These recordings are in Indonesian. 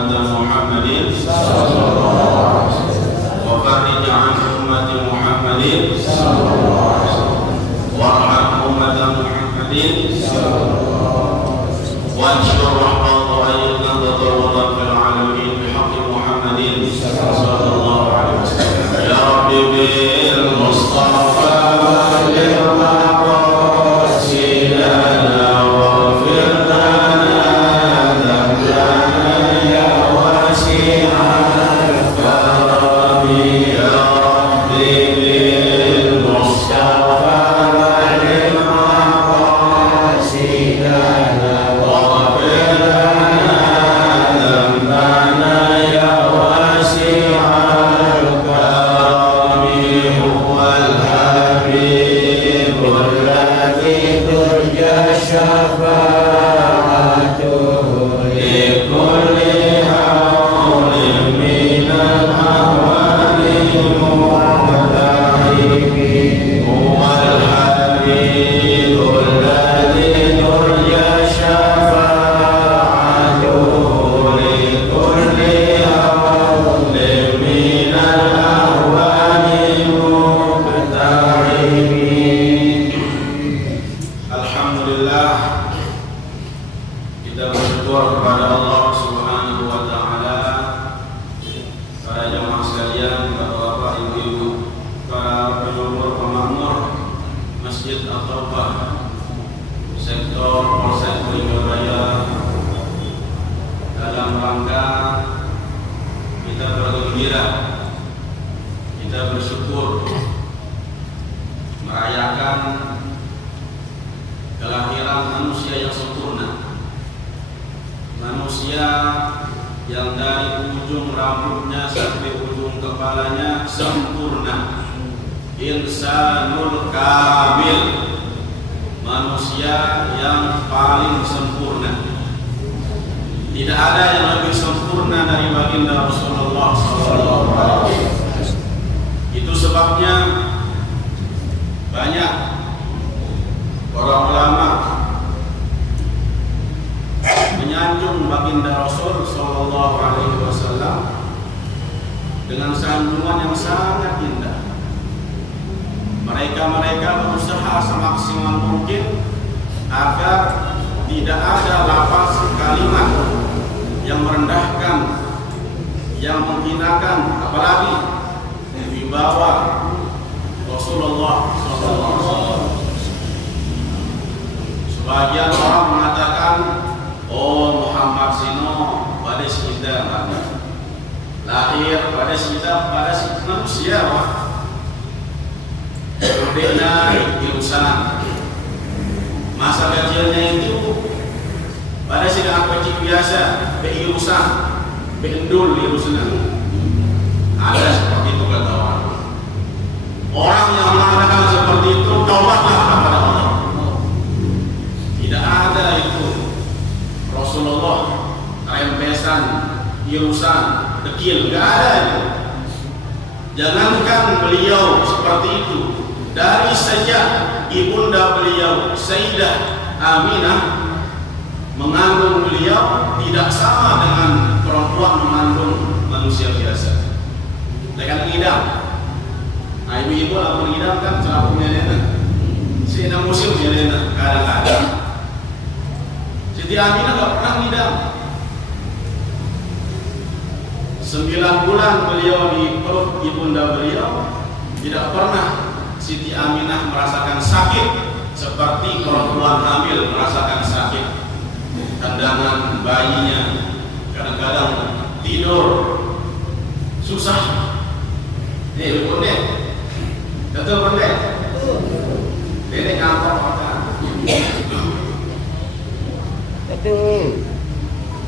أمة محمد صلى الله عليه وسلم وفرج عن أمة محمد صلى الله عليه وسلم وارحم أمة محمد صلى الله عليه وسلم وانشر رحمة أيضا تطورا في العالمين بحق محمد صلى الله عليه وسلم يا رب بالمصطفى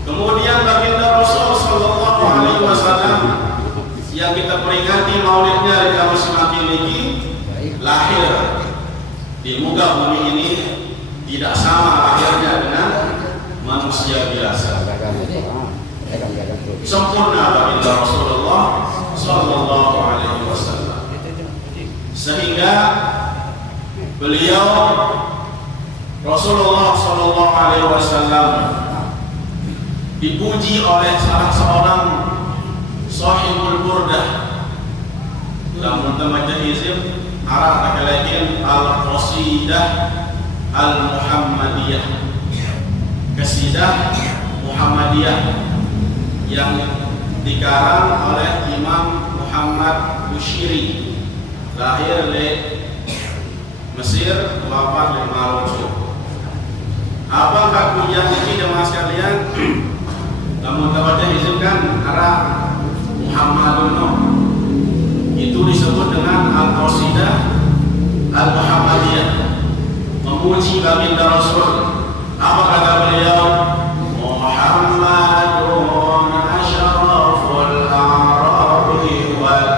Kemudian baginda Rasul sallallahu alaihi wasallam yang kita peringati maulidnya di tahun semakin ini lahir di muka bumi ini tidak sama lahirnya dengan manusia biasa. Sempurna baginda Rasulullah sallallahu alaihi wasallam. Sehingga beliau Rasulullah sallallahu alaihi wasallam dipuji oleh salah seorang sahibul burdah lamun tamaja izin arah takalakin al-qasidah al-muhammadiyah, qasidah Muhammadiyah yang dikarang oleh Imam Muhammad Bushiri, lahir di Mesir, wafat di Maroko. Apakah pujian ini jemaah sekalian? Namun tawadah izinkan arah Muhammadun itu disebut dengan al-qasidah al-muhammadiyah, memuji baginda Rasul. Apa kata beliau? Muhammadun asyraful a'rabi wal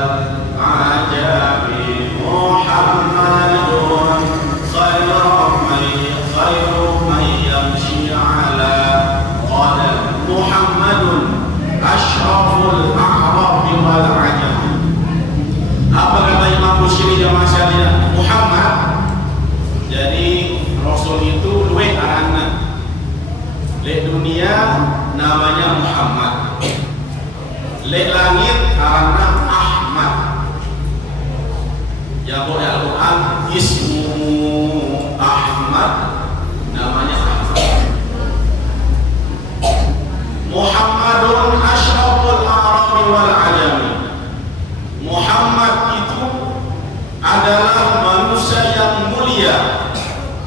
ajami, Muhammadun khairu man yamshi ala qadam, Muhammadun asyraful a'rabi wal ajami. Apa kata Imam Bushiri jamaah sekalian? Muhammad, jadi Rasul itu luwih aranna. Lek dunia namanya Muhammad, lek langit aranna Ahmad. Ya boleh Al-Quran ismu Ahmad, namanya Ahmad. Muhammadun asyraful a'rabi wal ajami. Muhammad itu adalah manusia yang mulia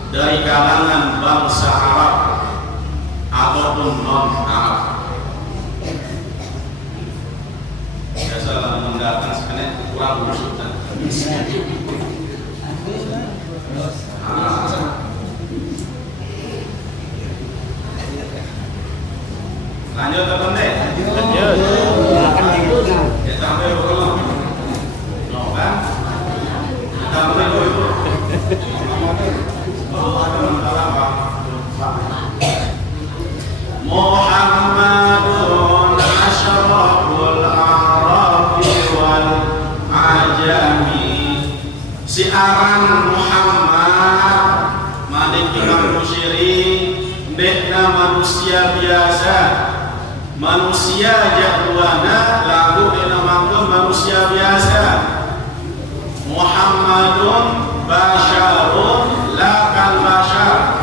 dari kalangan bangsa Arab ataupun non-Arab. Biasalah mendatang sebenarnya kurang berusutan. Lanjut teman deh. Lanjut. Kita ambil dulu. No kan? Kita ambil dulu. Muhammadun asyraful a'rabi wal ajami. Si aran Muhammad Malik Imam Bushiri dekna manusia biasa, manusia jadwana lagu dinamakan manusia biasa. Muhammadun basyarun la kal basyar.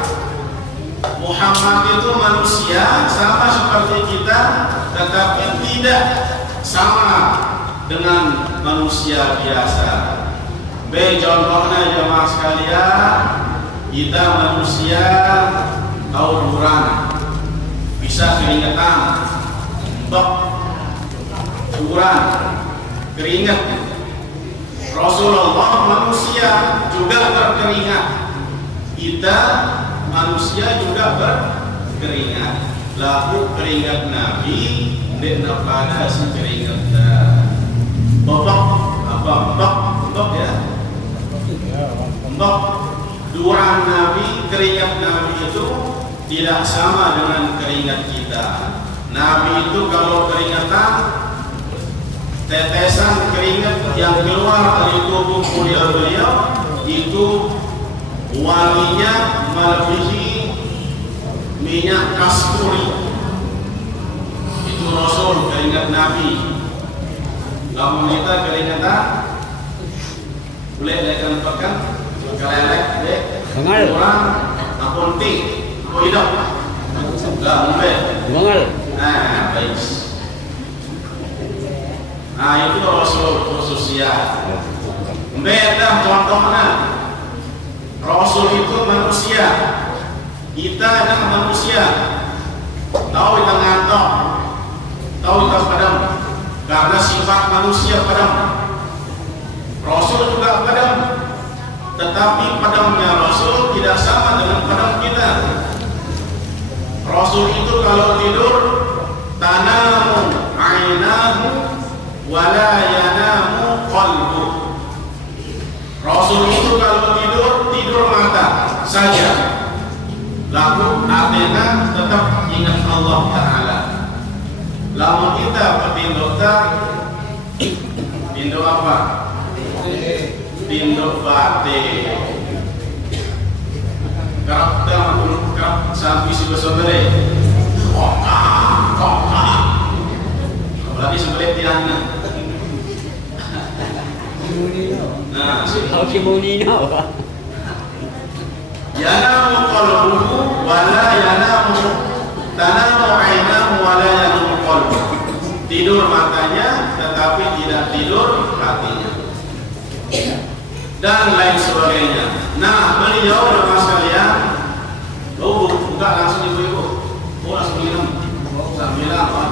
Muhammad itu manusia sama seperti kita, tetapi tidak sama dengan manusia biasa. Contohnya jemaah sekalian, kita manusia tauduran, bisa keringetan, bek, curan, keringat. Rasulullah manusia juga berkeringat. Kita manusia juga berkeringat. Lalu keringat Nabi tidak pada si keringat bobok apa bobok ya. Bobok duran Nabi, keringat Nabi itu tidak sama dengan keringat kita. Nabi itu kalau keringatan, tetesan keringat yang keluar dari tubuh beliau itu wanginya melebihi minyak kasturi. Itu Rasul keringat Nabi. Namun kita keringatan boleh lekan pekan kelelek dek kurang apun ting hidup nggak mungkin. Nah baik. Nah itu Rasul khususnya. Beda contohnya. Rasul itu manusia, kita adalah manusia. Tahu kita ngantok, tahu kita padam, karena sifat manusia padam. Rasul juga padam, tetapi padamnya Rasul tidak sama dengan padam kita. Rasul itu kalau tidur, tanamu ainahu wala yanamu qalbu. Rasul itu kalau tidur mata saja, lalu hatinya tetap ingat Allah Ta'ala. Lalu kita bertinduk tinduk apa? Tinduk batin. Kerap sampai si besar beri. kok. Apalagi sebelah tiangnya. Nah, Kalau kimonino apa? yanamu qalbuhu wala yanamu tanamu ainahu wala yanamu qalbuhu. Tidur matanya tetapi tidak tidur hatinya. Dan lain sebagainya. Nah, beliau lepas sekalian, buka langsung ibu-ibu. Langsung minum. Sambil apa?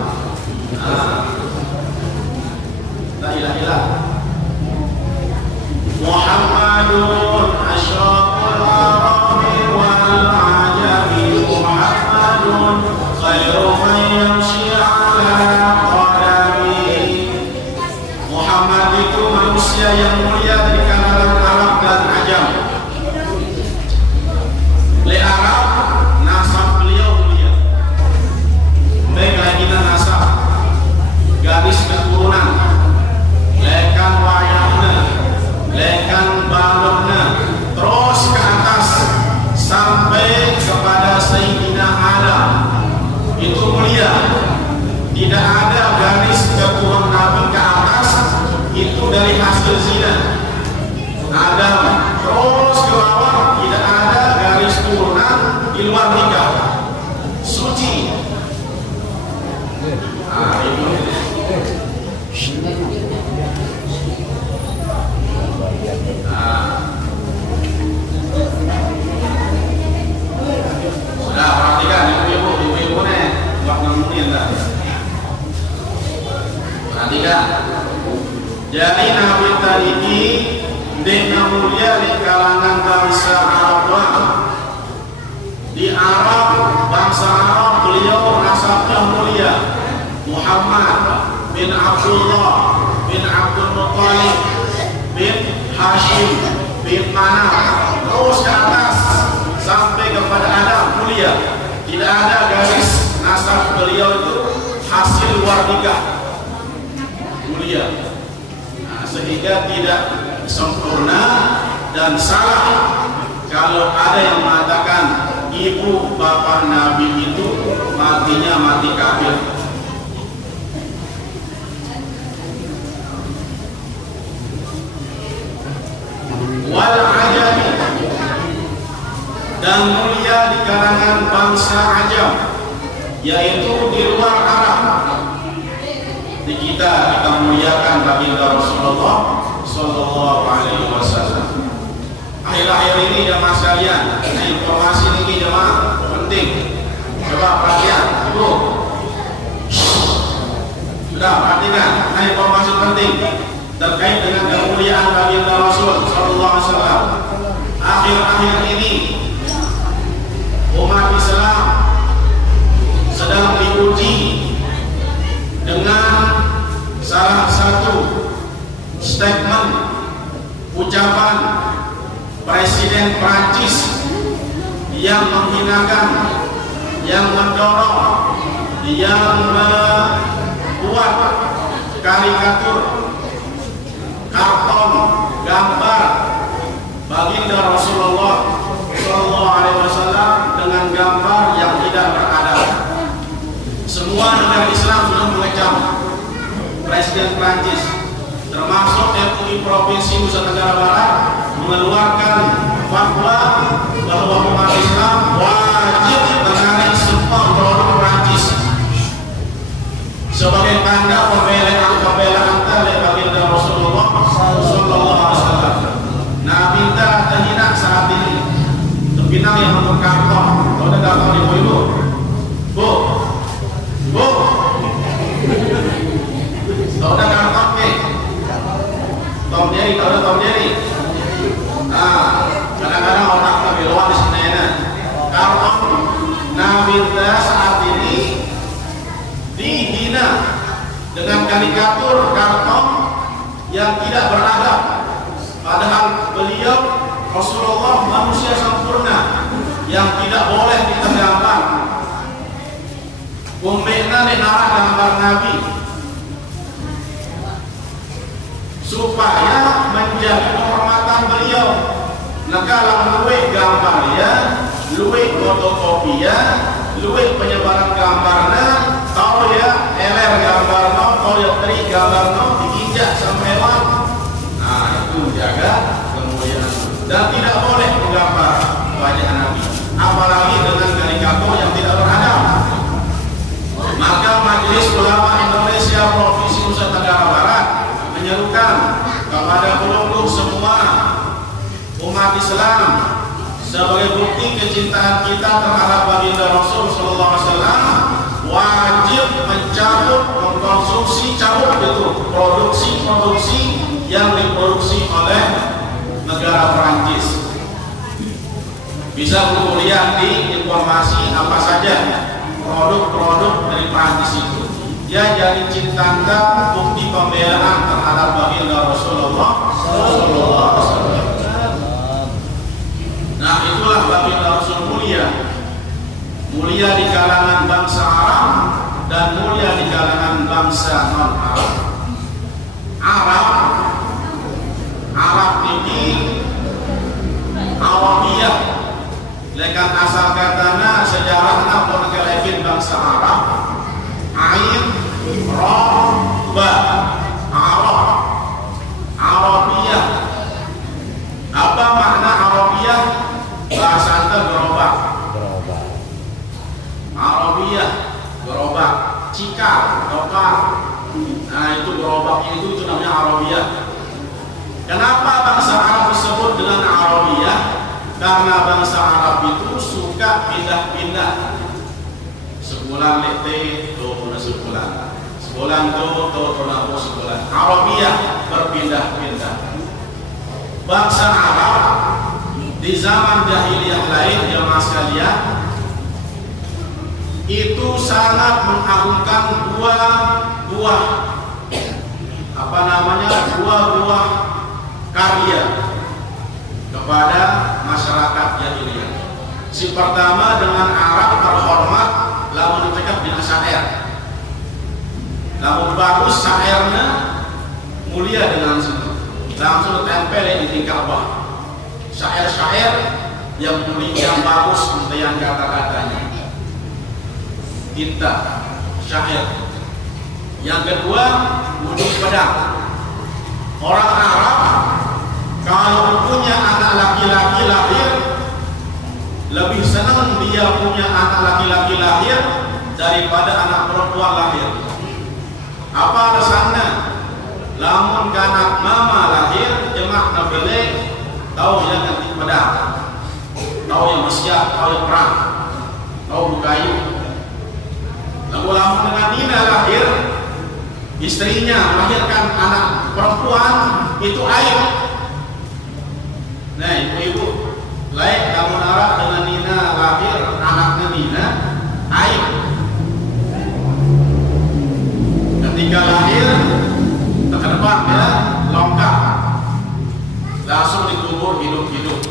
La ilaha illallah. Muhammadun asyraful arami wal ajami. Muhammadun khairu man yamshi ala qadami. Muhammad itu manusia yang mulia di kalangan Arab dan Ajam. Le Arab nasab beliau mulia. Baik lagi nasab garis keturunan, lekan wayahna, lekan balokna, terus ke atas sampai kepada Sayyidina Adam. Itu mulia. Tidak ada garis keturunan Nabi ke atas, itu dari hasil zina. Adam terus ke bawah, tidak ada garis turunan di luar nikah. Suci. Itu. Sudah perhatikan ibu-ibu nih, buat nemuin dah. Perhatikan. Jadi Nabi tadi dengan mulia di kalangan bangsa Arab. Di Arab, bangsa Arab beliau nasabnya mulia. Muhammad bin Abdullah bin Abdul Muttalib bin Hashim bin Manaf, terus ke atas sampai kepada Adam mulia. Tidak ada garis nasab beliau itu hasil luar nikah, mulia. Nah, sehingga tidak sempurna dan salah kalau ada yang mengatakan ibu bapak Nabi itu matinya mati kafir. Wal ajami, dan mulia di kalangan bangsa Ajam, yaitu di luar Arab. Di kita muliakan baginda Rasulullah Sallallahu Alaihi Wasallam. Akhir-akhir ini jemaah sekalian, informasi ini jemaah penting. Coba perhatian, ibu. Sudah perhatikan, informasi penting terkait dengan kemuliaan baginda Rasul Sallallahu Alaihi Wasallam. Akhir-akhir ini umat Islam sedang diuji dengan salah satu statement ucapan Presiden Prancis yang menghinakan, yang mendorong, yang membuat karikatur karton gambar baginda Rasulullah Sallallahu Alaihi Wasallam dengan gambar yang tidak beradab. Semua negara Islam sudah mengecam Presiden Prancis, termasuk MUI Provinsi Nusa Tenggara Barat mengeluarkan fatwa bahwa umat Islam wajib mengenai semua produk Prancis sebagai tanda pembelaan terhadap baginda Rasulullah Sallallahu Alaihi Wasallam. Nah, minta terhina saat ini terpinang yang untuk karton. Kalau ada karton ibu-ibu, bu, kalau ada karton nih, Tom Jerry. Nah, kadang-kadang otak lebih luas di sini ya. Karton, nah minta saat ini dihina dengan karikatur karton yang tidak beradab. Padahal beliau Rasulullah manusia sempurna yang tidak boleh kita gambar. Ummena nenara gambar Nabi supaya menjaga kehormatan beliau. Nah, kalau luwe gambar ya, luwe fotokopi ya, luwe penyebaran gambarnya, tahu kalender gambar no, koreotri gambar no, diinjak sama hewan. Nah itu jaga kemuliaan. Dan tidak boleh menggambar wajah Nabi, apalagi dengan karikatur yang tidak beradab. Maka Majelis Ulama Indonesia Provinsi Nusa Tenggara Barat menyerukan kepada seluruh semua umat Islam sebagai bukti kecintaan kita terhadap baginda Rasul Sallallahu Alaihi Wasallam, wajib mencabut, mengkonsumsi, cabut itu produksi yang diproduksi oleh negara Perancis. Bisa kuliah di informasi apa saja produk-produk dari Perancis itu. Dia jadi cintakan bukti pembelaan terhadap baginda Rasulullah Sallallahu Alaihi Wasallam. Nah itulah baginda Rasul mulia di kalangan bangsa Arab dan mulia di kalangan bangsa non Arab. Arab ini Arabiyah, lekan asal katana sejarahna penegalekin bangsa Arab. Ain Roba Arab, Arabiyah. Apa makna Arabiyah? Bahasa anta gerobak. Arabiyah gerobak, cikal, dokar. Nah itu gerobak itu namanya Arabiyah. Kenapa bangsa Arab disebut dengan Arabiyah? Karena bangsa Arab itu suka pindah-pindah. Sebulan lete, tuh sebulan. Sebulan tuh sebulan. Arabiyah berpindah-pindah. Bangsa Arab di zaman jahiliyah lain, jemaah sekalian, itu sangat mengagungkan buah-buah buah-buah karya kepada masyarakat jahiliyah. Si pertama dengan Arab terhormat lamun dekat dengan syair. Lamun bagus syairnya mulia dengan situ. Langsung tempel di tingkat bawah. Syair-syair yang mulia, yang bagus untuk yang kata-katanya. Tinta, syair. Yang kedua, gunung pedang. Orang Arab kalau punya anak laki-laki lahir, lebih senang dia punya anak laki-laki lahir daripada anak perempuan lahir. Apa alasannya? Lamun anak mama lahir, jemaah nabele tahu yang nanti pedang, tahu yang bersiap, tahu yang perang, tahu bukayu. Lamun dengan Nina lahir, istrinya melahirkan anak perempuan, itu aib. Nah ibu-ibu, lain kamu Arab dengan Nina lahir anaknya Nina, aib. Ketika lahir, terkebak ya, longkap, langsung dikubur hidup-hidup.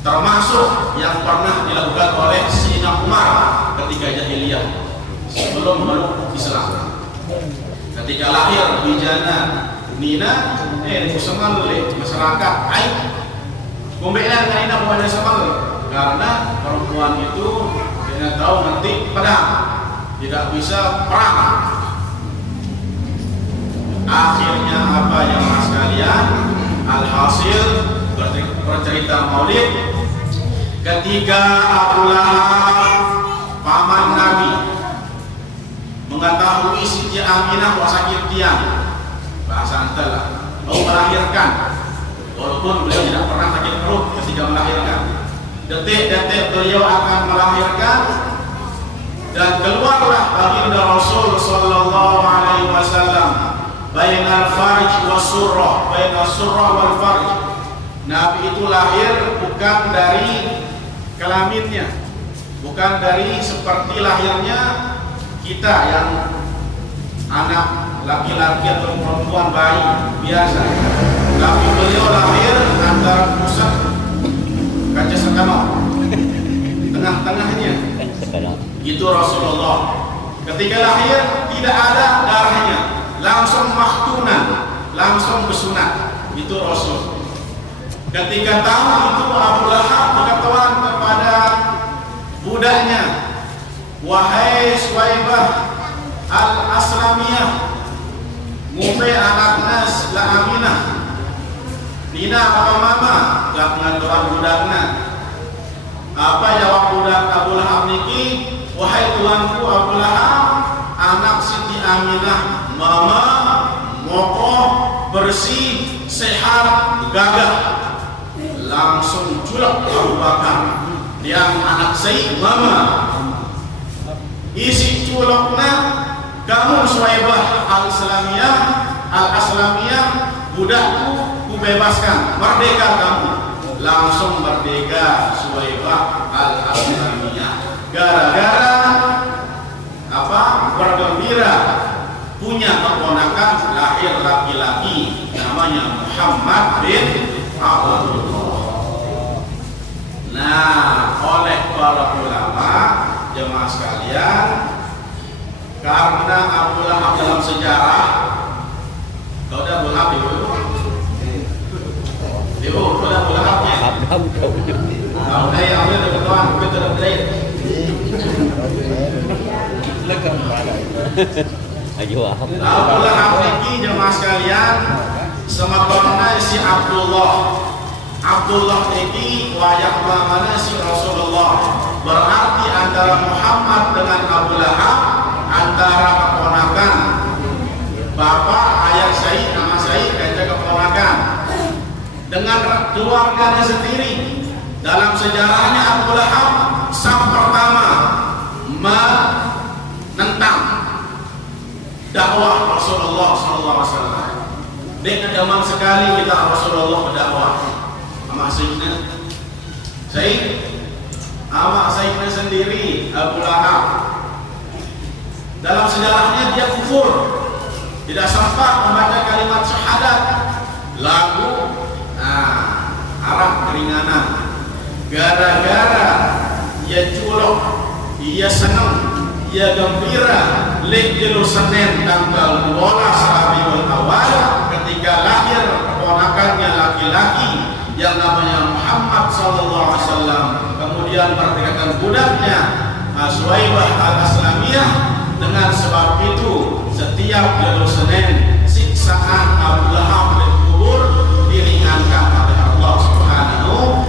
Termasuk yang pernah dilakukan oleh Sayyidina Umar ketika jahiliyah sebelum meluk Islam. Ketika lahir bijana Nina, semangat masyarakat aib. Kumbelan dengan Nina bukan semangat, karena perempuan itu tidak tahu nanti pedang, tidak bisa perang. Akhirnya apa yang mas kalian? Alhasil bercerita Maulid, ketika Abu Lahab paman Nabi mengetahui Siti Aminah wasakit tiang, bahasa antalah mau melahirkan, walaupun beliau tidak pernah sakit perut ketika melahirkan. Detik-detik beliau akan melahirkan, dan keluarlah baginda Rasul Sallallahu Alaihi Wasallam bainal farj wasurrah, bainal surrah wal farj. Nabi itu lahir bukan dari kelaminnya, bukan dari seperti lahirnya kita yang anak laki-laki atau perempuan bayi biasa. Tapi beliau lahir antara pusat kaca sekamau, tengah-tengahnya. Itu Rasulullah. Ketika lahir tidak ada darahnya, langsung maktunan, langsung bersunat. Itu Rasul. Ketika tahu itu Abu Lahab berkatakan kepada budaknya, wahai Suwaibah, Al-Aslamiyah ngumpe anakna la Aminah Nina apa mama gak ngantuan budakna. Apa jawab budak Abu Lahab niki? Wahai tuanku Abu Lahab, anak Siti Aminah mama mokoh bersih sehat gagah. Langsung julak Abu Bakar yang anak saya mama isi culokna kamu Suwaibah al-Aslamiyah budakku kubebaskan merdeka kamu. Langsung merdeka Suwaibah al-Aslamiyah gara-gara apa bergembira punya keponakan lahir laki-laki namanya Muhammad bin Abdullah. Nah, oleh para ulama jemaah sekalian, karena Abu Lahab dalam sejarah, kau dah Abu Lahab ibu, kau dah Abu Lahabnya. Kau dah yang ada ketuan, kita dah berdaya. Abu Lahab ini jemaah sekalian, semakna si Abdullah ini wayak mana si Rasulullah. Berarti antara Muhammad dengan Abu Lahab antara keponakan bapak ayah saya nama saya dan keponakan dengan keluarganya sendiri. Dalam sejarahnya Abu Lahab sang pertama menentang dakwah Rasulullah SAW. Dengan gampang sekali kita Rasulullah berdakwah. Sama Sayyidina sendiri Abu Lahab dalam sejarahnya dia kufur, tidak sempat membaca kalimat syahadat, lalu arah keringanan gara-gara ia culok, ia senang, ia gembira lek jelo Senin tanggal 12 Rabiul Awal ketika lahir keponakannya laki-laki yang namanya Muhammad sallallahu alaihi wasallam, kemudian merdekakan budaknya Suwaibah al-Aslamiyah. Dengan sebab itu setiap jelo Senin siksaan Abu Lahab dan kubur diringankan oleh Allah Subhanahu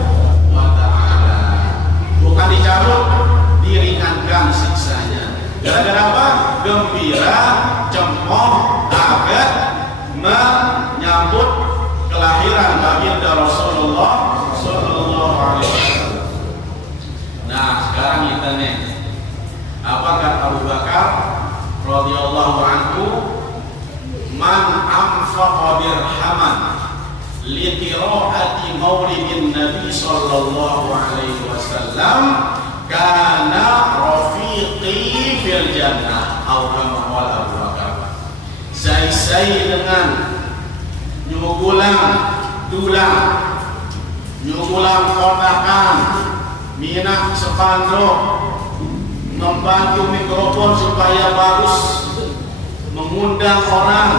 wa taala. Bukan dicabut, diringankan siksanya. Gara-gara apa? Gembira, cemoh, kaget menyambut kelahiran baginda Rasulullah sallallahu alaihi wasallam. Nah, sekarang kita nih, apakah Abu Bakar radhiyallahu anhu man anfaqa dirhaman li qiraati maulidin Nabi sallallahu alaihi wasallam kana rafiqi fil jannah atau kama qala Abu Bakar. Saya dengan nyugulang dulang, nyugulang kotakan, minak sepanduk, membantu mikrofon supaya bagus, mengundang orang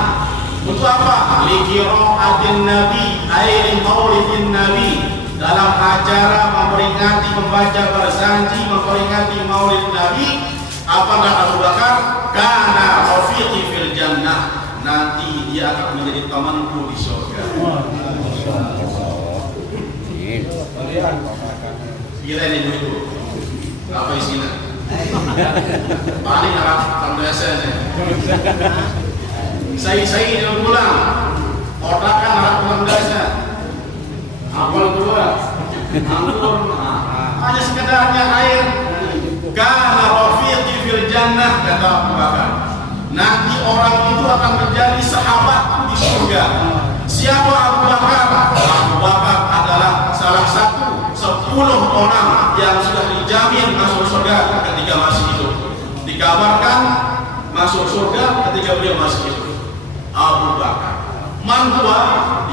untuk apa? Liqiraatin Nabi, airi maulidin Nabi, dalam acara memperingati, membaca bersanji memperingati maulid Nabi. Apakah Abu Bakar? Kana rafiqi fil jannah, nanti dia akan menjadi temanku di surga. Kira ini dulu apa isinya? Paling harap biasa nih. Saya dia pulang. Otakan harap biasa. Apel dua, anggur, hanya sekedarnya air. Kana rafiqi fil jannah, kata Abu Bakar. Nanti orang itu akan menjadi sahabat di surga. Siapa Abu Bakar? Abu Bakar adalah salah satu 10 orang yang sudah dijamin masuk surga ketika masih hidup. Dikabarkan masuk surga ketika beliau masih hidup. Abu Bakar. Mantua,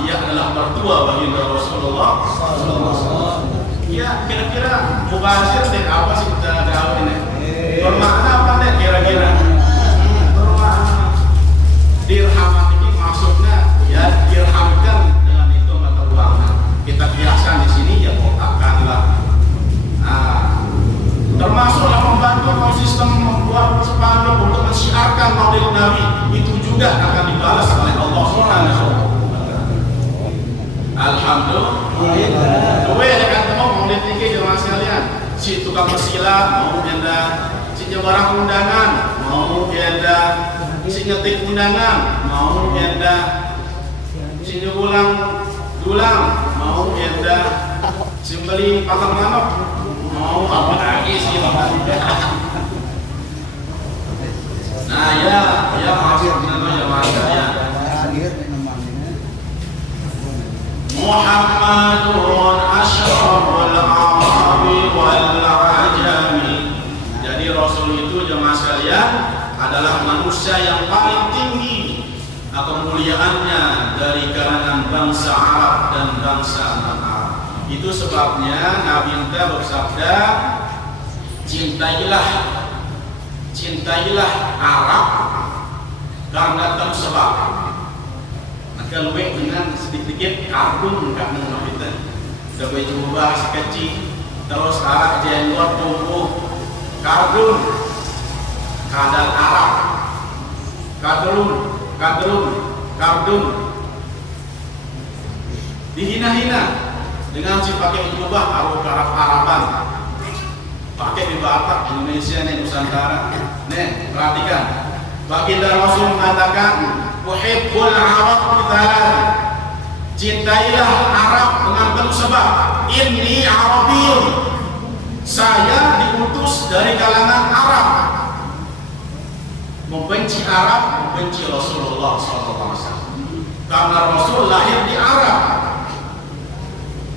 dia adalah mertua baginda Rasulullah. Ya, kira-kira mubazir dan apa sih kita tahu ini? Bermakna apa nih kira-kira? Dirham ini maksudnya ya dirhamkan dengan itu mata uang. Kita biasa di sini ya kotakan lah. Termasuklah membantu sistem membuat spanduk untuk mensiarkan dibalas oleh Allah Subhanahu wa taala. Alhamdulillah. Dua yang kan mau tinggi jemaah sekalian. Si tukang pesilat mau janda, si nyebarang undangan mau janda, si ngetik undangan mau janda, si nyulang dulang mau janda, si beli pakan manok mau apa lagi sih. Nah ya maksudnya jemaah sekalian. Muhammadun asyraful arabi wal ajami. Jadi Rasul itu jemaah sekalian adalah manusia yang paling tinggi kemuliaannya dari kalangan bangsa Arab dan bangsa non-Arab. Itu sebabnya Nabi kita bersabda, cintailah Arab karena kamu sebab. Kalau dengan sedikit karbon karena kita sudah berubah sekecil terus arah jenggot tumbuh karbon kadar Arab karbon dihina-hina dengan si pakai berubah Arab-Araban pakai di Batak Indonesia nih Nusantara nih perhatikan baginda Rasul mengatakan Uhibbul Arab bitalan. Cintailah Arab dengan penuh sebab. Inni Arabiyun. Saya diutus dari kalangan Arab. Membenci Arab, membenci Rasulullah SAW. Karena Rasul lahir di Arab.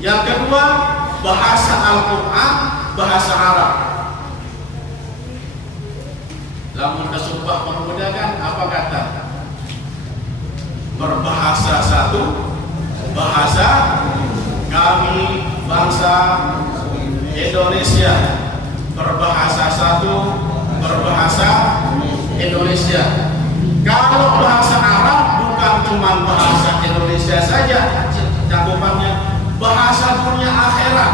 Yang kedua, bahasa Al-Quran, bahasa Arab. Lamun kesumpah pemuda kan apa kata? Berbahasa satu, bahasa kami bangsa Indonesia. Berbahasa satu, berbahasa Indonesia. Kalau bahasa Arab bukan cuma bahasa Indonesia saja cakupannya, bahasa dunia akhirat.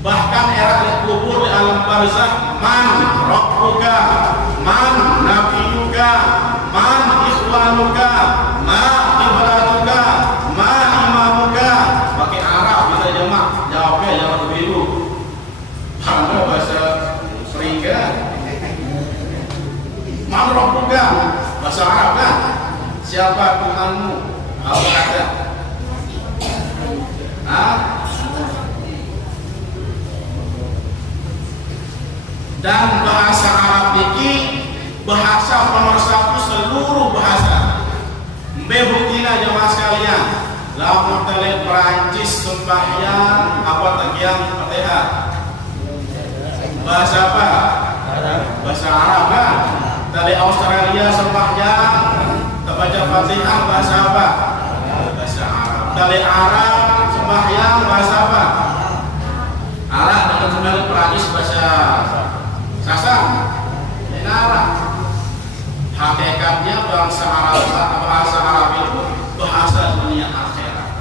Bahkan era kubur di alam barzakh, man rabbuka, man nabiyuka, man ikhwanuka, ma ibratuka, ma imamuka. Pakai Arab kita jawabnya jangan begitu. Karena bahasa Seringga. Man rabbuka, bahasa Arab kan? Siapa Tuhanmu? Apa kata? Dan bahasa Arab ini bahasa pemersatu seluruh bahasa. Buktinya jemaah sekalian, lamun tali Perancis sembahyang apa tagihan Fatihah. Bahasa apa? Bahasa Arab kan? Tali Australia sembahyang baca Fatihah bahasa apa? Bahasa Arab. Tali Arab sembahyang bahasa apa? Arab dengan sembahyang Perancis bahasa Sasam. Ini Arab. Hakikatnya bahasa Arab itu bahasa dunia akhirat.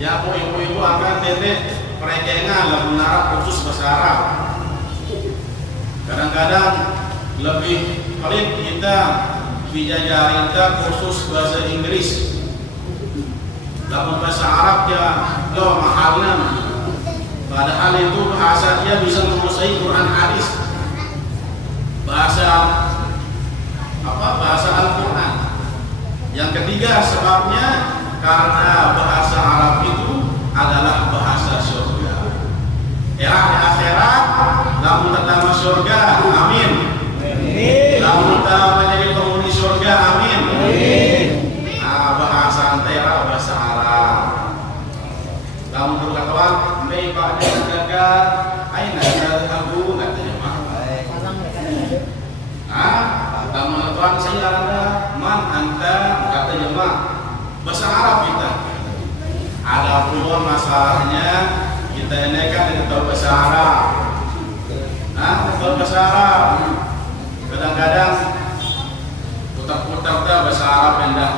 Ya ibu-ibu akan tetek perekengan lagu Arab khusus bahasa Arab. Kadang-kadang lebih pelit kita dijajarin khusus bahasa Inggris. Lagu bahasa Arab ya lo mahalnya. Padahal itu bahasa dia bisa menguasai Quran hadis. Bahasa Al-Quran. Yang ketiga sebabnya karena bahasa Arab itu adalah bahasa surga. Era di akhirat lamun pertama surga, amin. Lamun pertama menjadi penghuni surga, amin. Nah, bahasa antara bahasa Arab. Lamun berkatakan, "Mai Pak jaga aina tadhabu?" katanya mah. Lamun tuan saya ada man anta katanya mah. Bahasa Arab kita. Ada pun masalahnya kita ini kan tidak tahu bahasa Arab. Tahu bahasa Arab. Kadang-kadang putar-putar bahasa Arab indah.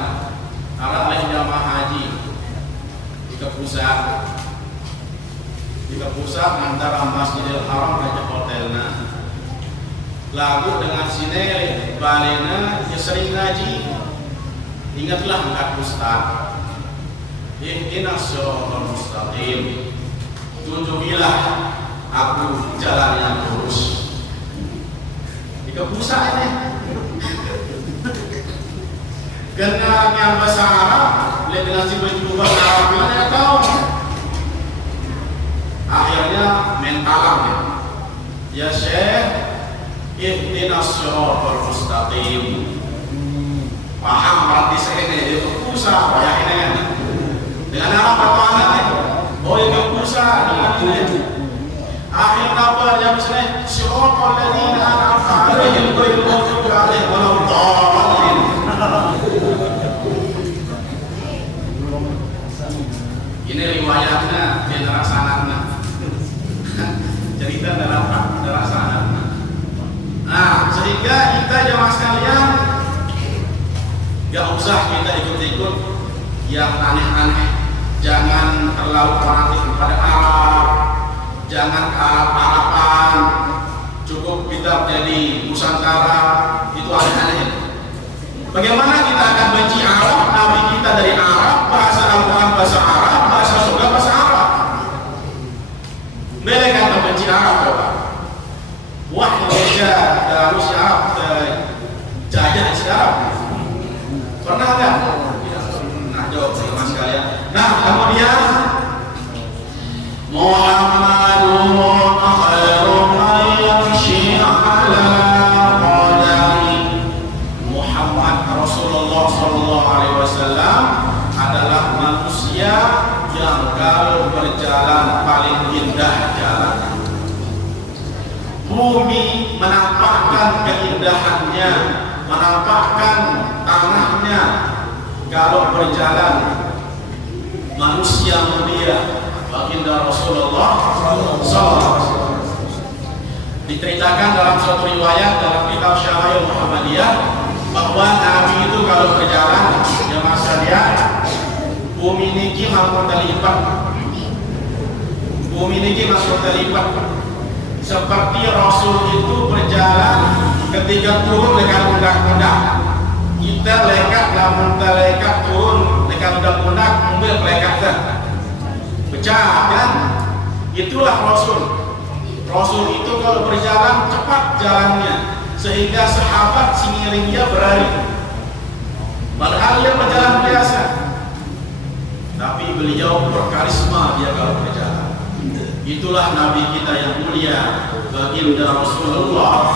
Arab lain jamaah haji di pusat antara Masjidil Haram dan hotelnya. lagu dengan sinele balena yang sering ngaji. Ingatlah angkat ustaz, ihdinas siratal mustaqim, tunjukilah aku jalan yang lurus. Ika pusat ini karena yang bahasa Arab lihat dengan si berubah Arab mana tahu. Akhirnya mentalang ya Syekh, ihdinas siratal mustaqim. Paham berarti sekene itu pusat ya ini kan. Dengan Arab atau anak oh itu pusat dengan ini. Akhirnya apa yang misalnya siratal ladzina an'amta 'alaihim ghairil maghdubi 'alaihim waladdallin. Ini riwayatnya dari sanadnya. Cerita dari sanadnya. Nah, sehingga kita jemaah sekalian gak usah kita ikut-ikut yang aneh-aneh. Jangan terlalu fanatik kepada Arab. Jangan Arab-Araban. Cukup kita menjadi Nusantara. Itu aneh-aneh. Bagaimana kita akan benci Arab? Nabi kita dari Arab, bahasa Al-Quran bahasa Arab, bahasa surga bahasa Arab. Mereka kata benci Arab coba. Wah Indonesia harus Arab jajah isi Arab. Pernah enggak? Nah jawab sama sekalian. Nah kemudian Muhammadun khairun man yamshi ala qadami. Muhammad Rasulullah sallallahu alaihi wasallam adalah manusia yang kalau berjalan paling indah jalanan. Bumi menampakkan keindahannya, menampakkan tanahnya kalau berjalan. Manusia mulia baginda Rasulullah SAW. Diceritakan dalam suatu riwayat dalam kitab Syama'il Muhammadiyah bahwa Nabi itu kalau berjalan jemaah sekalian, bumi niki mampu terlipat. Bumi niki mampu terlipat. Seperti Rasul itu berjalan ketika turun lekat undak-undak. Kita lekat lamun lekat turun lekat undak-undak mobil lekat dah. Pecah kan? Itulah Rasul. Rasul itu kalau berjalan cepat jalannya sehingga sahabat singiring dia berlari. Padahal dia berjalan biasa. Tapi beliau berkarisma dia kalau berjalan. Itulah Nabi kita yang mulia baginda Rasulullah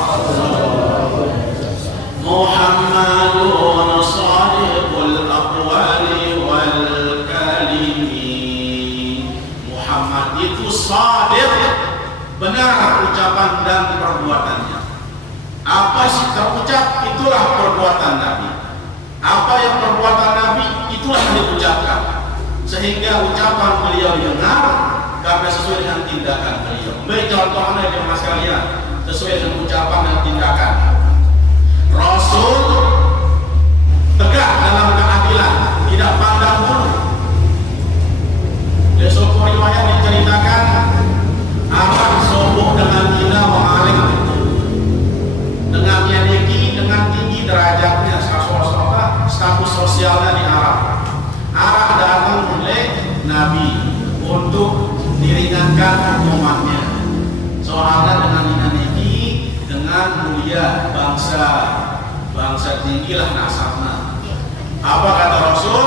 Muhammadun shadiqul aqwali wal kalimi. Muhammad itu shadiq, benar ucapan dan perbuatannya. Apa sih terucap itulah perbuatan Nabi. Apa yang perbuatan Nabi itulah yang diucapkan. Sehingga ucapan beliau didengar karena sesuai dengan tindakan beliau. Baik contohnya jemaah sekalian, sesuai dengan ucapan dan tindakan. Rasul tegak dalam keadilan, tidak pandang bulu. Di suatu riwayat diceritakan akan sombong dengan hina memaling dengan yaniki dengan tinggi derajatnya status sosialnya di Arab. Arab datang oleh Nabi untuk diringankan hukumannya. Soalnya dengan dinamiki dengan mulia bangsa tinggilah nasabnya. Apa kata Rasul?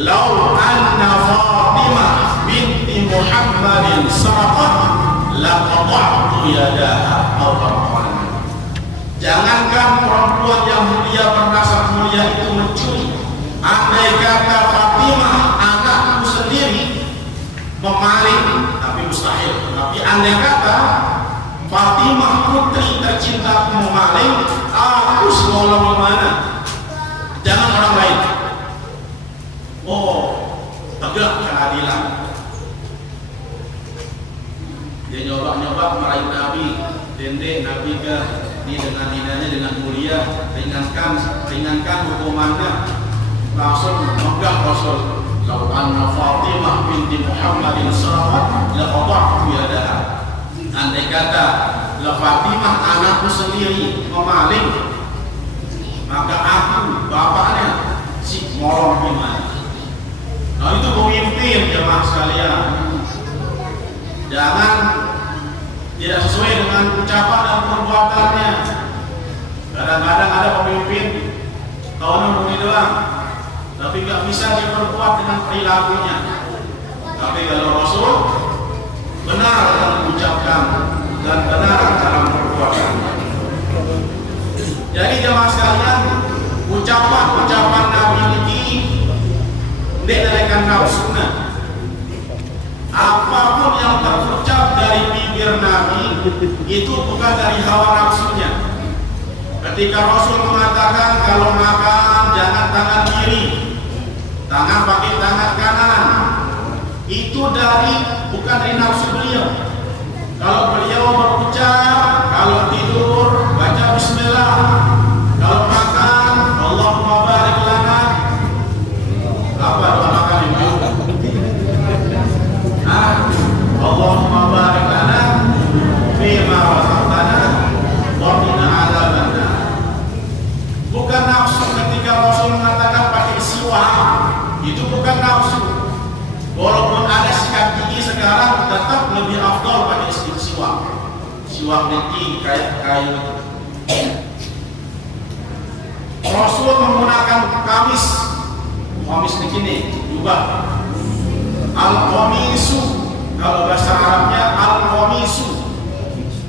Lau anna Fatimah binti Muhammadin sarqat laqata'tu yadaha aw qala. Jangankan perempuan yang mulia bernasab mulia itu mencuri, andai kata Fatimah anakku sendiri memaling, tapi mustahil. Tapi andai kata Fatimah putri tercinta memaling, aku sekolah mana? Jangan orang lain. Oh, tegak keadilan. Dia nyoba meraih Nabi, dendek Nabi ke dia dengan dinanya dengan mulia, ringankan hukumannya. Langsung megah Rasul. Lau anna Fatimah binti Muhammadin sarqat laqata'tu yadaha. Andai kata La Fatimah anakku sendiri memaling, maka aku bapaknya si molong gimana? Nah itu pemimpin jemaah sekalian. Jangan tidak sesuai dengan ucapan dan perbuatannya. Kadang-kadang ada pemimpin tahun ini doang, tapi nggak bisa diperbuat dengan perilakunya. Tapi kalau Rasul benar dalam mengucapkan dan benar dalam perbuatan. Jadi jemaah sekalian, ucapan-ucapan Nabi ini tidak nafsunya. Apapun yang terucap dari bibir Nabi itu bukan dari hawa nafsunya. Ketika Rasul mengatakan kalau makan jangan tangan kiri, tangan pakai tangan kanan, itu bukan dari nafsu beliau. Kalau beliau berucap, kalau tidur baca Bismillah, kalau makan Allahumma barik lana. Apa doa makan ibu? Allahumma barik lana fima razaqtana wa qina adzabannar. Bukan nafsu ketika Rasul mengatakan pakai siwak, itu bukan nafsu. Walaupun ada sikat gigi sekarang, tetap lebih afdal pakai siwak. Siwak gigi kayak kayu. Rasul menggunakan kamis begini, jubah. Al-qamisu, kalau bahasa Arabnya al-qamisu,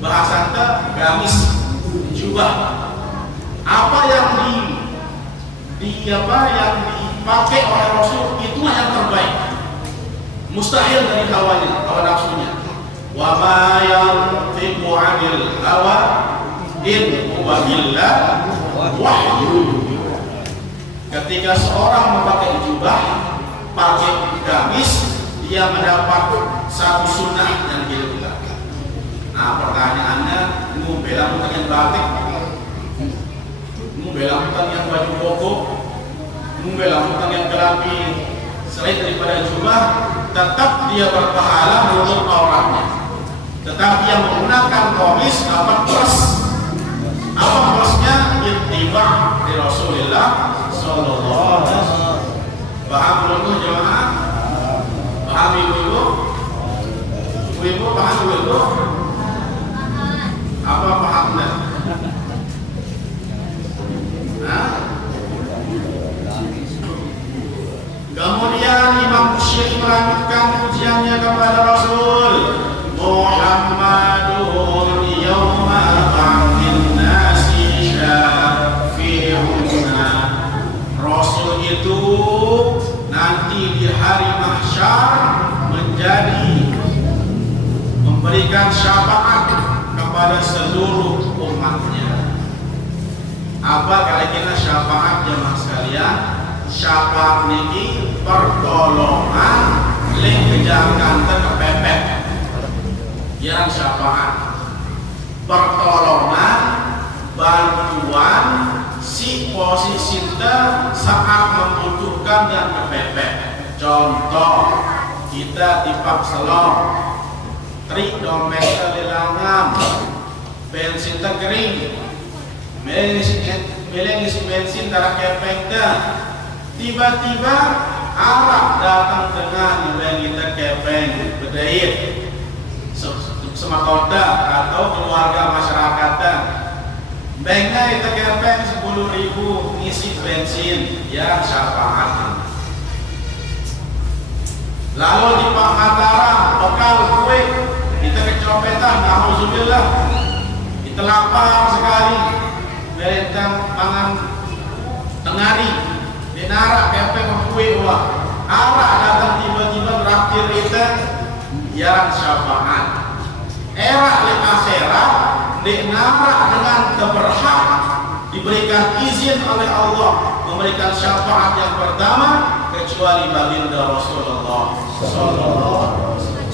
bahasa kita gamis, jubah. Apa yang dipakai oleh Rasul itulah yang terbaik. Mustahil dari hawanya, hawa nafsunya. Wa ma yantiqu 'anil hawa in huwa illa wahyu. Ketika seorang memakai jubah, pakai gamis, dia mendapat satu sunnah yang dilakukan. Nah, pertanyaannya, mau bela hutang yang batik, mau bela hutang yang baju koko, mau bela hutang yang kelambi selain daripada jubah, tetap dia berpahala menutup auratnya. Tetapi yang menggunakan komis dapat plus. Apa plusnya? Ittiba di Rasulullah sallallahu alaihi wasallam. Paham belum jemaah? Paham ibu-ibu? Ibu paham ibu? Apa pahamnya? Kemudian Imam Bukhari melanjutkan pujiannya kepada Rasul. Muhammadun yawma ba'din nasi syafi'una. Rasul itu nanti di hari mahsyar memberikan syafaat kepada seluruh umatnya. Apa kira-kira syafaat jemaah sekalian? Syafaat niki pertolongan lek kejangan kepepet. Yang syafaat pertolongan bantuan si posisi saat membutuhkan dan kepepet. Contoh, kita dipaksa trik dompet lelangan, bensin kering, melengisi bensin darah kepeng dah. Tiba-tiba Arab datang dengan kita kepeng berdait semakota atau keluarga masyarakat dan banknya kita kepeng 10.000 ngisi bensin ya syafaat. Lalu di Mataram bekal kue kita kecopetan, alhamdulillah kita lapar sekali berencang pangan tengari dinara kepeng kue wah arah datang tiba-tiba traktir kita ya syafaat. Era di akhirat dinara dengan keberhak diberikan izin oleh Allah memberikan syafaat yang pertama kecuali baginda Rasulullah sallallahu alaihi wasallam.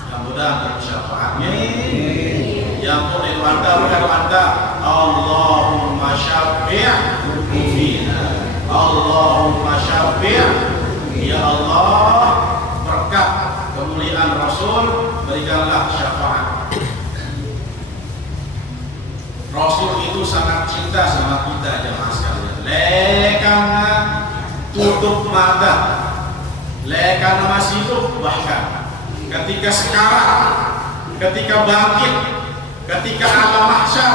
Mudah-mudahan syafaatnya yang boleh doa Allahumma syafi' fina, Allahumma syafi' ya Allah berkat kemuliaan Rasul berikanlah syafaat. Rasul itu sangat cinta sama kita jemaah sekalian. Lekana tutup mata, lekana masih hidup, bahkan ketika sekarang, ketika bangkit, ketika alam mahsyar,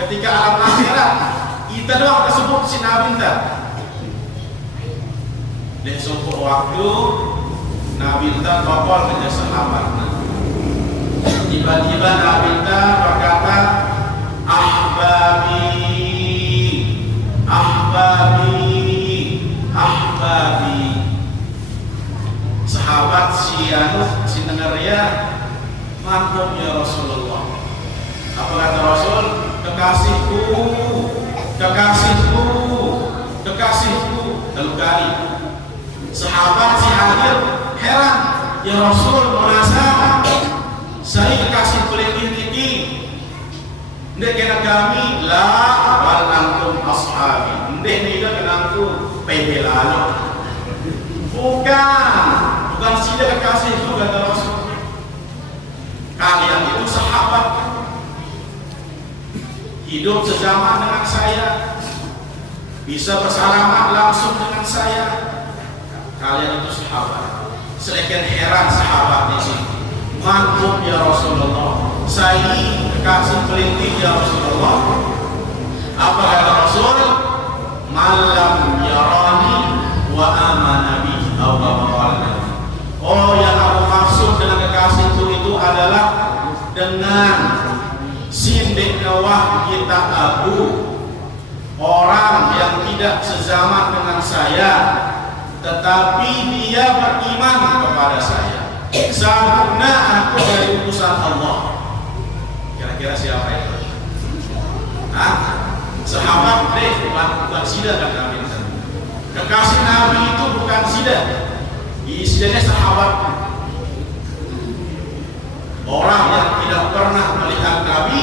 ketika alam akhirat, kita doang tersebut si Nabi kita. Dan suatu waktu Nabi kita bapak kerja sahabat. Tiba-tiba Nabi kita berkata, ahbabi, ahbabi, ahbabi. Sahabat si Anu, si Nengeria, mantum ya Rasulullah. Apa kata Rasul? Kekasihku, kekasihku, kekasihku. Lalu kali sahabat si Akhir heran, ya Rasul merasa saya kekasih pelitih tinggi. Ndek kena kami lah bal antum ashabi. Ndek ni dah kena aku pebelalo. Bukan sila kekasih itu kata Rasul. Kalian itu sahabat, hidup sezaman dengan saya, bisa bersalaman langsung dengan saya. Kalian itu sahabat. Sedikit heran sahabat ini. Mantum ya Rasulullah, saya kekasih pelitih ya Rasulullah. Apa kata Rasul? Malam yarani wa amana bi. Oh, yang aku maksud dengan kekasih itu adalah dengan sindik nawah kita abu, orang yang tidak sezaman dengan saya, tetapi dia beriman kepada saya. Sahuna aku dari utusan Allah. Kira-kira siapa itu? Hah? Sahabat deh, bukan sida kan Nabi. Kekasih Nabi itu bukan sida. Sidanya sahabat. Orang yang tidak pernah melihat Nabi,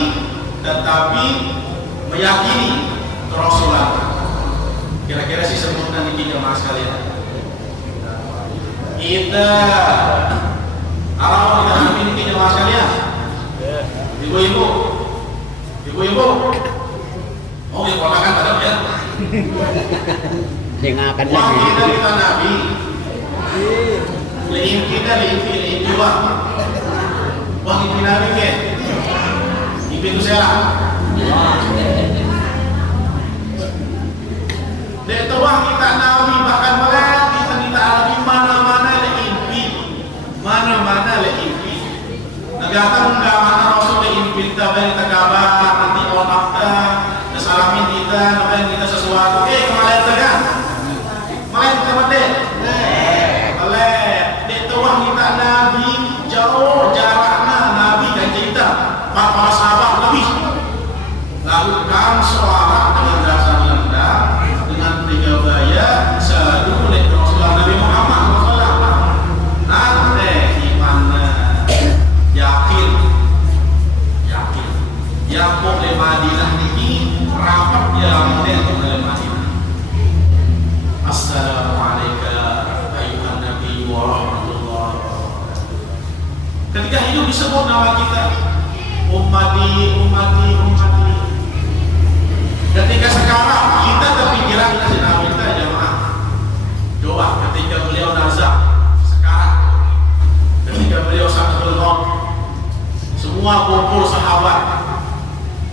tetapi meyakini kerasulan. Kira-kira sih sebutan ini jemaah sekalian. Kita Arah kita Nabi ini jemaah sekalian. Ibu-ibu, ibu-ibu. Oh, yang kotakan pada ya. Dengarkan Wah, lagi. kita Nabi. Leim kita leim wah. Wah, ini Nabi ke? Ibu itu saya. Dek tuang kita Nabi bahkan melihat kita alami mana-mana leimpi, mana-mana leimpi. Negara enggak mana Rasul leimpi tabel terkabar nanti on after kesalamin kita, nampaknya kita sesuatu. Kemarin tegang, malah kita mendek. Wah kita Nabi jauh jaraknya Nabi dan kita para sahabat lebih. Lalu kan suara dengan dasar rendah dengan prigabaya selalu oleh Rasulullah Nabi Muhammad SAW. Nanti gimana? Yakin, yakin. Yang boleh Madinah ini rapat dia ramai untuk Madinah. Assalamualaikum ayuhan Nabi warahmatullahi. Ketika hidup disebut nama kita ummati, ummati, ummati. Ketika sekarang kita terpikiran kita si Nabi kita jemaah. Coba ketika beliau nazar sekarang, ketika beliau sakaratul maut, semua kumpul sahabat,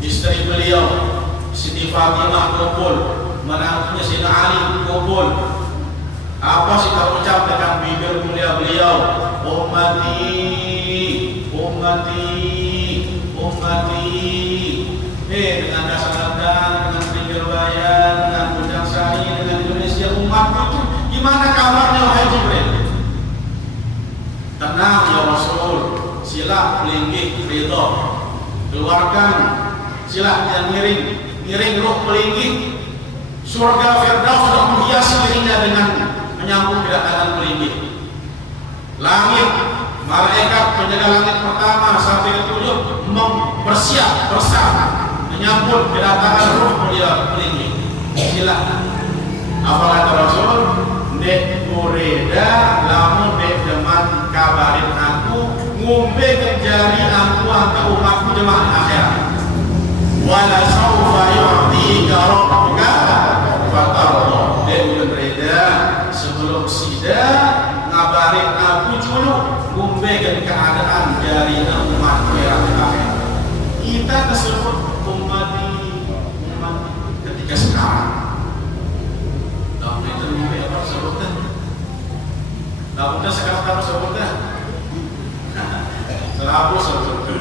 istri beliau Siti Fatimah kumpul, menantunya Sayyidina Ali kumpul. Apa sih kita ucap dengan bibir mulia beliau? Ummati, ummati, ummati. Dengan dasar rendah, dengan pinggir bayan, dengan ujang sari, dengan Indonesia umat itu gimana kabarnya wahai Jibril? Tenang ya Rasul, sila pelinggih ridho, keluarkan sila yang miring ruh pelinggih. Surga Firdaus sudah menghiasi dirinya dengan menyambut kedatangan pelinggih. Langit, malaikat penjaga langit pertama sampai ketujuh bersiap bersama menyambut kedatangan ruh mulia pelinggih. Silakan. Apa kata Rasul? Dek mureda lamun dek deman kabarin aku ngumpe kejari aku antar umatku jemaah akhirat. wala sawfa yu'tika rabbuka fatarda. Dia bereda sebelum sida ngabarin aku dulu gumbegan keadaan dari umat terakhir. Kita tersebut umat ketika sekarang. Tahun itu mungkin apa sebutnya? Tahunnya sekarang apa sebutnya? Selalu sebutnya.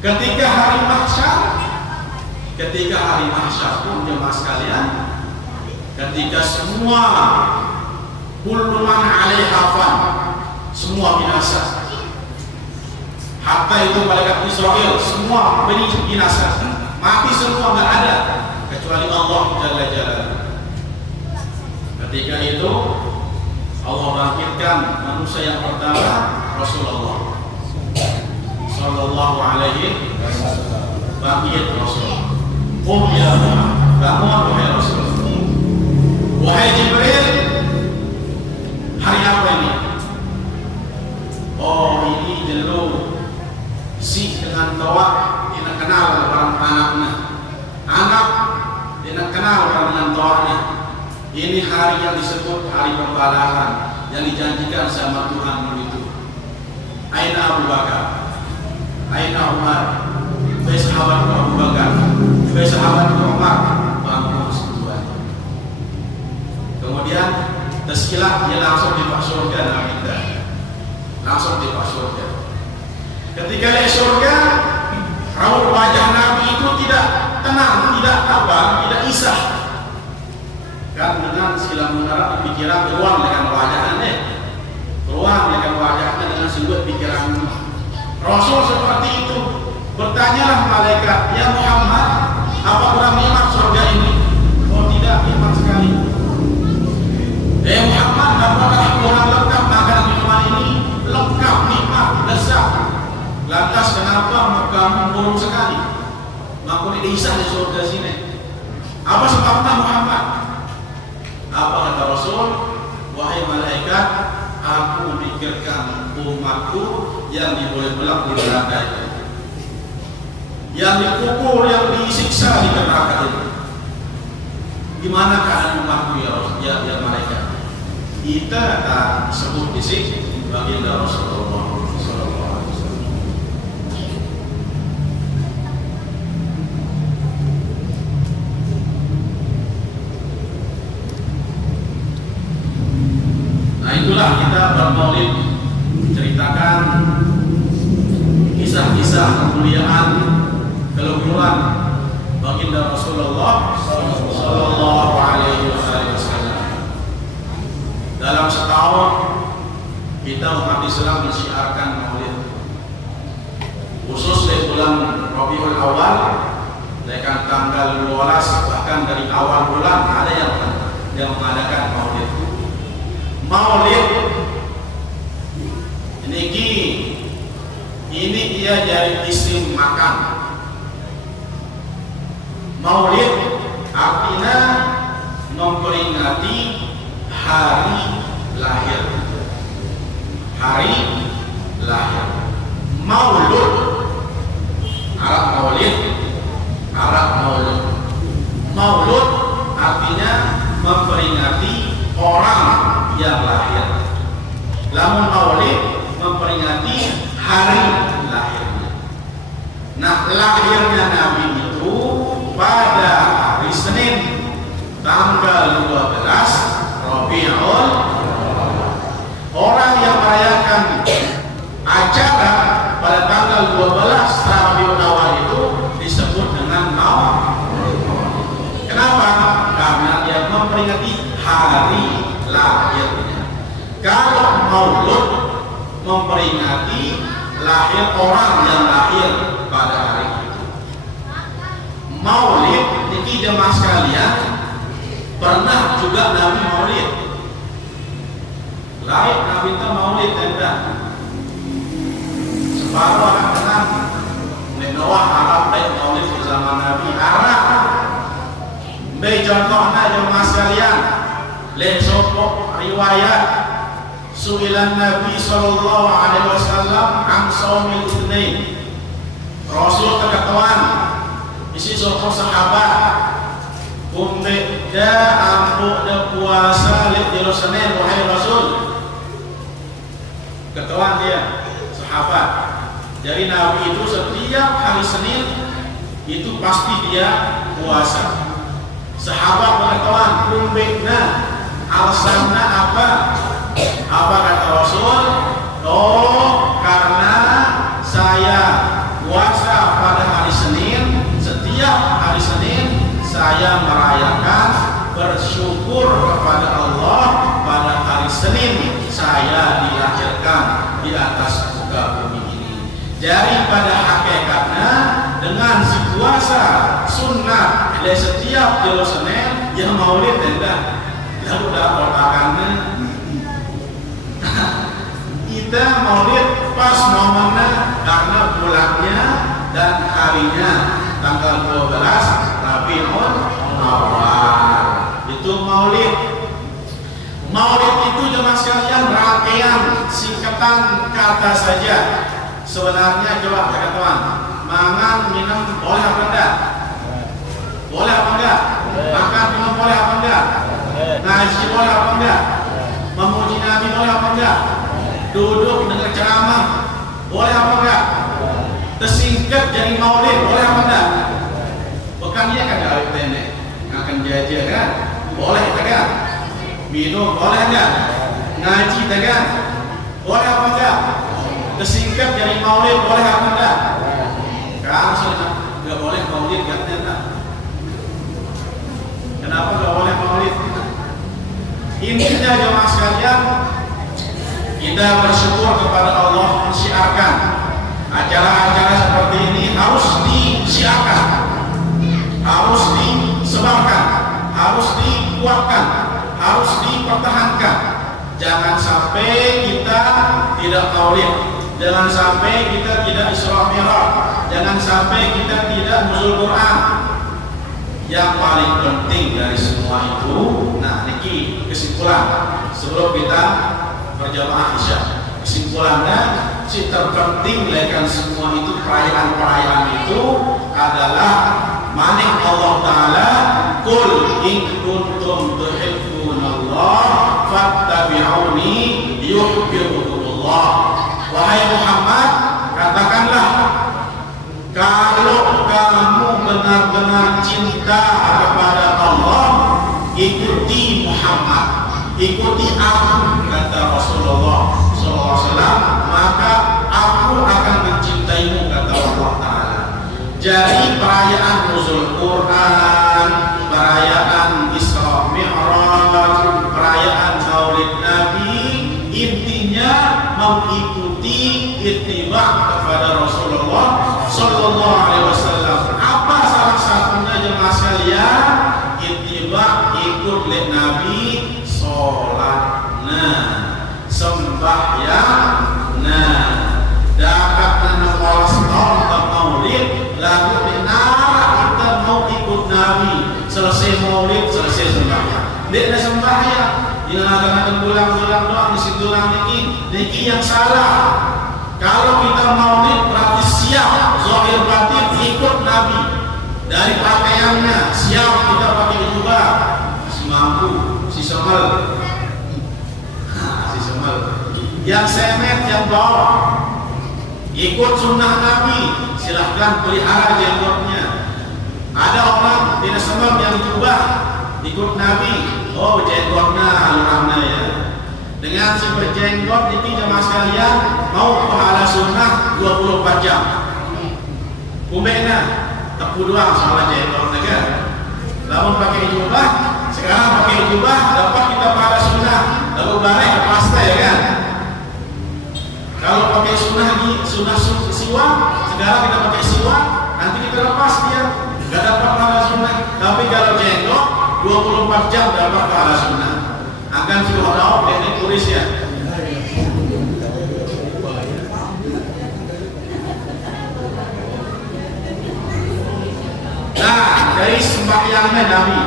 Ketika hari mahsyar pun jemaah sekalian, ketika semua kullu man 'alaiha fan, semua binasa. Hatta itu malaikat Israel semua binasa, mati semua, nggak ada kecuali Allah Jalla Jalaluhu. Ketika itu Allah bangkitkan manusia yang pertama, Rasulullah Sallallahu Alaihi Wasallam. Bangkit Rasul. Ya Muhammad, bangun wahai Rasul. Wahai Jibril, hari apa ini? Oh, ini dulu si dengan tawa tidak kenal orang anaknya. Anak tidak kenal orang dengan tawanya. Ini hari yang disebut hari pembalasan yang dijanjikan sama Tuhan itu. Aina Abu Bakar, aina Umar, wahai sahabat Abu Bakar, wahai sahabat Umar, bangun semuanya. Kemudian tersilat dia langsung di surga dan kita langsung di surga. Ketika di surga, raut wajah Nabi itu tidak tenang, tidak isah. Kan dengan sila mengarah pikiran keluar dengan wajahnya, dengan sebuah pikiran. Rasul seperti itu. Bertanyalah malaikat, ya Muhammad, apa kurang nikmat surga ini? Oh tidak, nikmat sekali. Muhammad, apakah kurang lengkap makanan minuman ini? Lengkap, nikmat, lezat. Lantas kenapa kamu buruk sekali? Maka diisah di surga sini. Apa sebabnya Muhammad? Apa kata Rasul? Wahai malaikat, aku memikirkan umatku yang dibolak-balik di neraka itu, yang dipukul, yang disiksa di neraka itu. Gimana keadaan umatku ya malaikat? Kita tak sebut di sini baginda Rasulullah Sallallahu Alaihi Wasallam. Nah itulah kita bermaulid, menceritakan kisah-kisah kemuliaan, keluhuran baginda Rasulullah Sallallahu Alaihi Wasallam. Dalam setahun kita umat Islam mensyiarkan maulid, khusus di bulan Rabiul Awal, dengan tanggal 12, bahkan dari awal bulan ada yang mengadakan maulid. Maulid ini dia dari isim makan. Maulid artinya memperingati hari lahir. Hari lahir. Maulud, Arab maulid, Arab maulud. Maulud artinya memperingati orang yang lahir. Lamun maulid memperingati hari lahirnya. Nah, lahirnya Nabi itu pada hari Senin tanggal 12 Rabiul. Orang yang merayakan acara pada tanggal 12 Rabiul Awal itu disebut dengan maulid. Kenapa? Karena dia memperingati hari lahirnya. Kalau maulud memperingati lahir orang yang lahir pada hari itu. Maulid niki jemaah sekalian, pernah juga Nabi maulid. Lain Nabi itu maulid tenda. Separuh akan tenang. Menawah Arab baik maulid di zaman Nabi Arab. Baik contohnya jemaah sekalian, lain sopok riwayat su'ilan Nabi sallallahu alaihi wasallam an shaumil itsnain. Rasul kekatuan isi sopo sahabat kumbek da ampuk da puasa lek di Senin wahai Rasul. Kekatuan dia sahabat. Jadi Nabi itu setiap hari Senin itu pasti dia puasa. Sahabat kekatuan kumbek na alasannya apa? Apa kata Rasul? Oh, karena saya puasa pada hari Senin. Setiap hari Senin saya merayakan bersyukur kepada Allah pada hari Senin saya dilahirkan di atas muka bumi ini. Jadi pada hakikatnya dengan si puasa sunnah dari setiap hari Senin yang maulid tidak lalu dapat kita maulid pas momennya karena bulannya dan harinya tanggal 12 Rabiul Awal itu maulid. Maulid itu jemaah sekalian rangkaian singkatan kata saja. Sebenarnya coba teman-teman, mangan minum boleh apa enggak? Boleh apa enggak? Makan minum boleh apa enggak? Ngaji boleh apa enggak? Memuji Nabi boleh apa enggak? Duduk dengar ceramah boleh apa enggak? Tersingkat jadi maulid boleh apa enggak? Bukan dia kan awet nenek akan jajan kan? Boleh tak? Minum boleh enggak? Ngaji tak? Boleh apa enggak? Tersingkat jadi maulid boleh apa enggak? Kalau sudah enggak boleh maulid enggak? Kenapa enggak boleh maulid? Intinya jemaah sekalian, kita bersyukur kepada Allah mensiarkan acara-acara seperti ini harus disiarkan, harus disebarkan, harus dikuatkan, harus dipertahankan. Jangan sampai kita tidak maulid, jangan sampai kita tidak Isra Mi'raj, jangan sampai kita tidak nuzul Quran. Yang paling penting dari semua itu, nah niki kesimpulan sebelum kita berjamaah Isya. Kesimpulannya, si terpenting lekan semua itu perayaan-perayaan itu adalah manik Allah Ta'ala Qul in kuntum tuhibbunallah fattabi'uni yuhibbukumullah. Wahai Muhammad, katakanlah kalau kamu benar-benar cinta kepada Allah, ikuti Muhammad, ikuti aku, kata Rasulullah SAW, maka aku akan mencintaimu, kata Allah Ta'ala. Jadi perayaan nuzul Quran, perayaan Isra Mi'raj, perayaan Maulid Nabi, intinya mengikuti ittiba kepada Rasulullah Sallallahu Alaihi Wasallam. Apa salah satunya jemaah sekalian? Ittiba, ikut lek Nabi, sholatna, sembahyangna, dapat menawas tahun maulid, lalu dinara kita mau ikut Nabi. Selesai maulid, selesai sembahyang. Dia ada sembahyang, dilakukan bulan-bulan doang, isi tulang niki yang salah. Kalau kita maulid berarti siap, zahir batin ikut Nabi. Dari pakaiannya siap kita pakai jubah, si mampu, si semel, si semel. Yang semet, yang bawah, ikut sunnah Nabi. Silahkan pelihara jenggotnya. Ada orang tidak semel yang jubah, ikut Nabi. Oh jenggotnya alurana ya. Dengan si berjenggot ini jemaah sekalian mau pahala sunnah 24 jam. Kumbekna tepu doang soal jenggot kan. Lalu pakai jubah, sekarang pakai jubah dapat kita pahala sunnah. Lalu bareng pasta ya kan. Kalau pakai sunnah di sunnah siwak, sekarang kita pakai siwak, nanti kita lepas dia, nggak dapat pahala sunnah. Tapi kalau jenggot 24 jam dapat pahala sunnah. Akan sudah tahu dia tulis ya. Nah, dari sembahyangnya Nabi,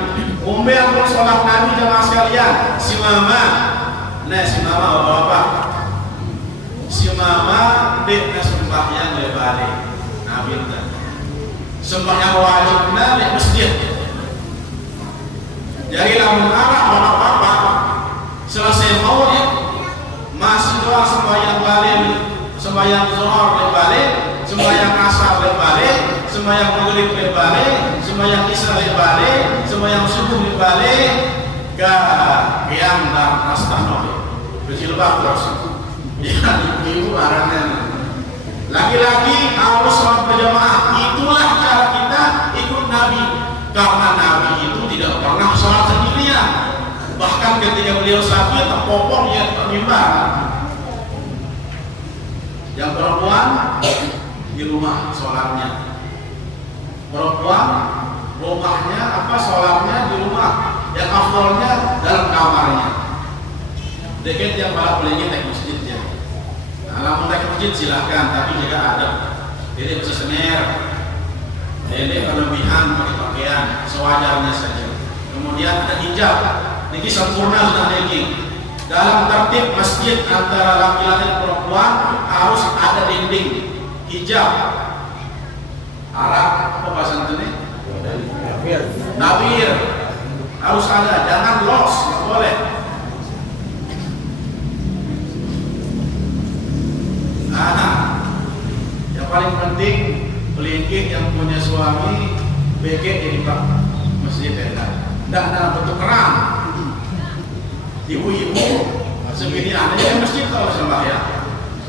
umbe yang sholat Nabi jemaah sekalian, si mama, nah si mama bapak, si mama dek sembahyang lebih. Nah pinta. Sembahyang wajibna di masjid. Jadi lamun arah bapak-bapak selesai maulid masih doang sembahyang balik, sembahyang zuhur balik, sembahyang asar balik, sembahyang maghrib balik, sembahyang isya balik, sembahyang subuh balik, qiyam dan astagfirullah. Berjilbab terus. Ya, ibu arahnya. Laki-laki harus sholat berjamaah. Itulah cara kita ikut Nabi. Karena Nabi itu tidak pernah sholat sendirian. Bahkan ketika beliau sakit, terpopong ya termimbar. Yang perempuan di rumah sholatnya. Perempuan rumahnya sholatnya di rumah. Yang afdolnya dalam kamarnya. Deket yang malah bolehnya naik masjidnya. Kalau naik masjid silahkan, tapi juga ada. Jadi masih semer. Jadi berlebihan pakai pakaian sewajarnya saja. Kemudian ada hijab. Ini sempurna sudah niki. Dalam tertib masjid antara laki-laki dan perempuan harus ada dinding hijab. Arak apa bahasa ini? Tabir. Harus ada, jangan los, nggak boleh. Yang paling penting pelingkih yang punya suami bekek jadi pak masjid tenda. Tidak dalam bentuk kerang. Ibu-ibu segini anaknya masjid kalau sembahyang.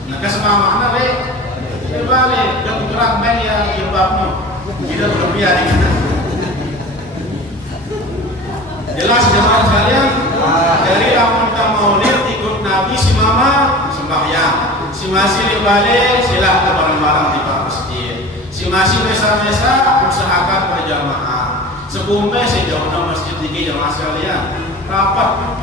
Nah kesepahaman le balik dan kerang main ya jilbabmu. Tidak berlebihan ini. Jelas jemaah sekalian, dari lamun kita maulid ikut Nabi si mama sembahyang. Si masih dibalik silahkan bareng-bareng di masjid. Si masih mesa-mesa usahakan berjamaah. Sebumpe sejauhnya masjid tinggi jamaah sekalian rapat,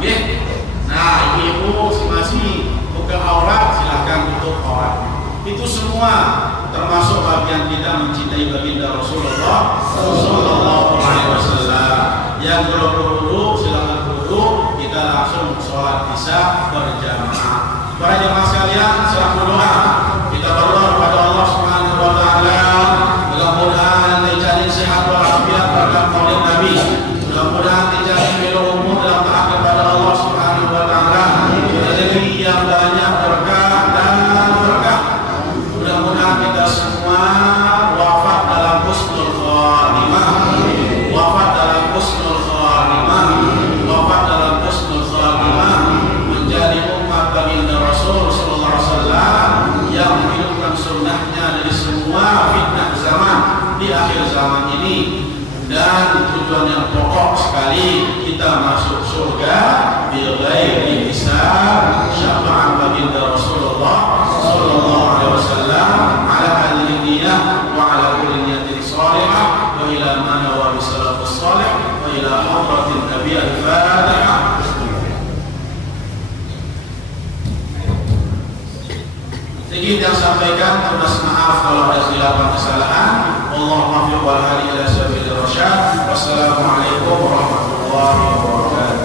nggih. Nah ibu si masih buka aurat silahkan tutup aurat. Itu semua termasuk bagian kita mencintai baginda Rasulullah Sallallahu Alaihi Wasallam. Yang belum berwudu silahkan berwudu. Kita langsung sholat isya berjamaah. Para jemaah sekalian, selaku doa kita berdoa kepada Allah Subhanahu wa taala, mudah-mudahan dijamin sehat walafiat berkat maulid Nabi, mudah-mudahan dijamin beliau umur dalam taat kepada Allah Subhanahu wa taala, rezeki yang banyak berkah dan berkah. Mudah-mudahan kita semua wafat dalam husnul khatimah, wafat dalam husnul khatimah, wafat dalam husnul khatimah, menjadi umat baginda Rasul Sallallahu Alaihi Wasallam yang menghidupkan sunnahnya dari semua fitnah zaman di akhir zaman ini. Dan tujuan yang pokok sekali kita masuk surga bil ghairi hisab, syafaat baginda Rasulullah Sallallahu Alaihi Wasallam ala hadhihi niyyah wa ala kulli niyatin salihah wa ila man wa bisalafus salih wa ila hadratin nabi al-fatihah. Sedikit yang sampaikan, terus maaf kalau ada khilafan kesalahan. Allahumma muwaffiq wal hadi ila sabilir rasyad. Wassalamualaikum warahmatullahi wabarakatuh.